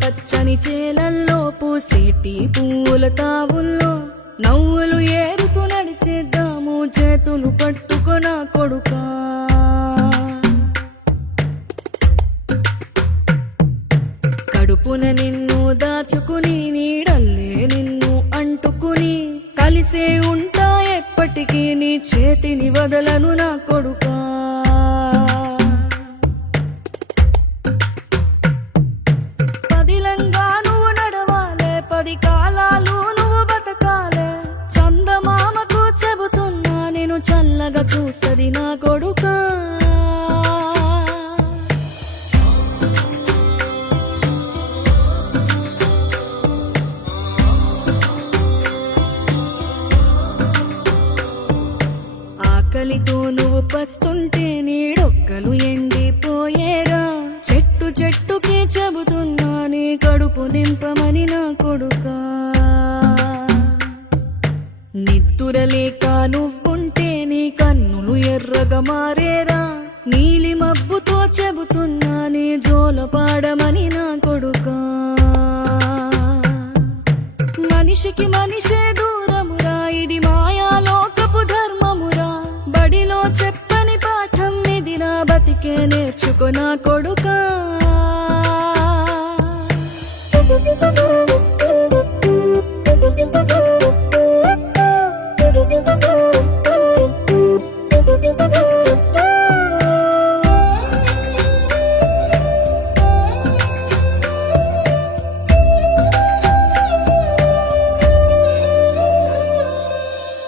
పచ్చని చేలల్లో పూసేటి పూల తావుల్లో నవ్వులు ఏరుతూ నడిచేద్దాము చేతులు పట్టుకొన కొడుకా. కడుపున నిన్ను దాచుకుని నీడల్లే నిన్ను అంటుకుని కలిసే ఉంటా ఎప్పటికీ నీ చేతిని వదలను నా కొడుకా. పదిలంగా నువ్వు నడవాలే, 10 కాలాలు నువ్వు బతకాలే. చందమామకు చెబుతున్నా నేను చల్లగా చూస్తది నా కొడుకా. ఆకలితో నువ్వు పస్తుంటే నీడొక్కలు ఎండిపోయేరా. చెట్టు చెట్టుకి చెబుతున్నా నీ కడుపు నింపమని నా కొడుకా. నిద్దురలేక నువ్వుంటే నీ కన్నులు ఎర్రగా మారేరా. నీలి మబ్బుతో చెబుతున్నా నీ జోల పాడమని నా కొడుకా. మనిషికి మనిషే దూరమురా, ఇది మాయాలోకపు ధర్మమురా. బడిలో చెప్పని పాఠం ఇది నా బతికే నేర్చుకో నా కొడుకా.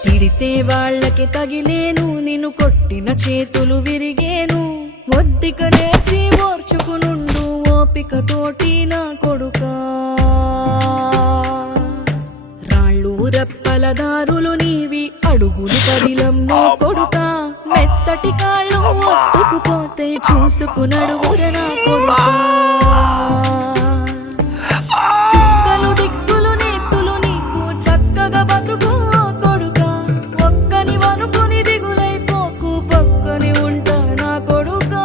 తిడితే వాళ్ళకి తగిలేను, నిన్ను కొట్టిన చేతులు విరిగేను. ఒద్దిక నేర్చి ఓర్చుకునుండు ఓపిక తోటి నా కొడుకా. రాళ్ళు రప్పల దారులు నీవి, అడుగులు కదిలమ్మో కొడుకా. మెత్తటి కాళ్ళు ఒత్తుకుపోతే చూసుకునడుగుర నా కొడుకా. చుక్కలు దిక్కులు నేస్తులు నీకు చక్కగా బతుకు కొడుకా. ఒక్కని వనుకుని దిగులైపోకు, పక్కని ఉంటా నా కొడుకా.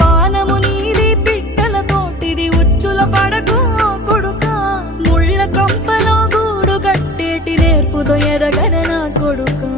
పానము నీది పిట్టల తోటిది, ఉచ్చుల పడకు కొడుకా. ముళ్ళ కంపలో గూడు కట్టేటి నేర్పుతో ఎదగర నా కొడుకా.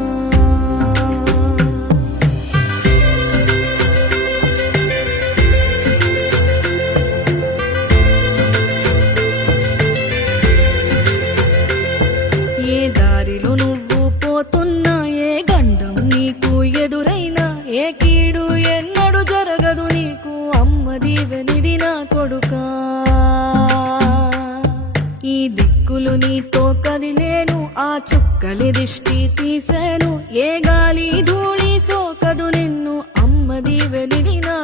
ఏ దారిలో నువ్వు పోతున్నా, ఏ గండం నీకు ఎదురైనా, ఏ కీడు ఎన్నడు జరగదు నీకు అమ్మ దీవెనిది నా కొడుకా. ఈ దిక్కులు నీతో కదిలేను, ఆ చుక్కలి దిష్టి తీసేను. ఏ గాలి ధూళి సోకదు నిన్ను అమ్మ దీవెనిది నా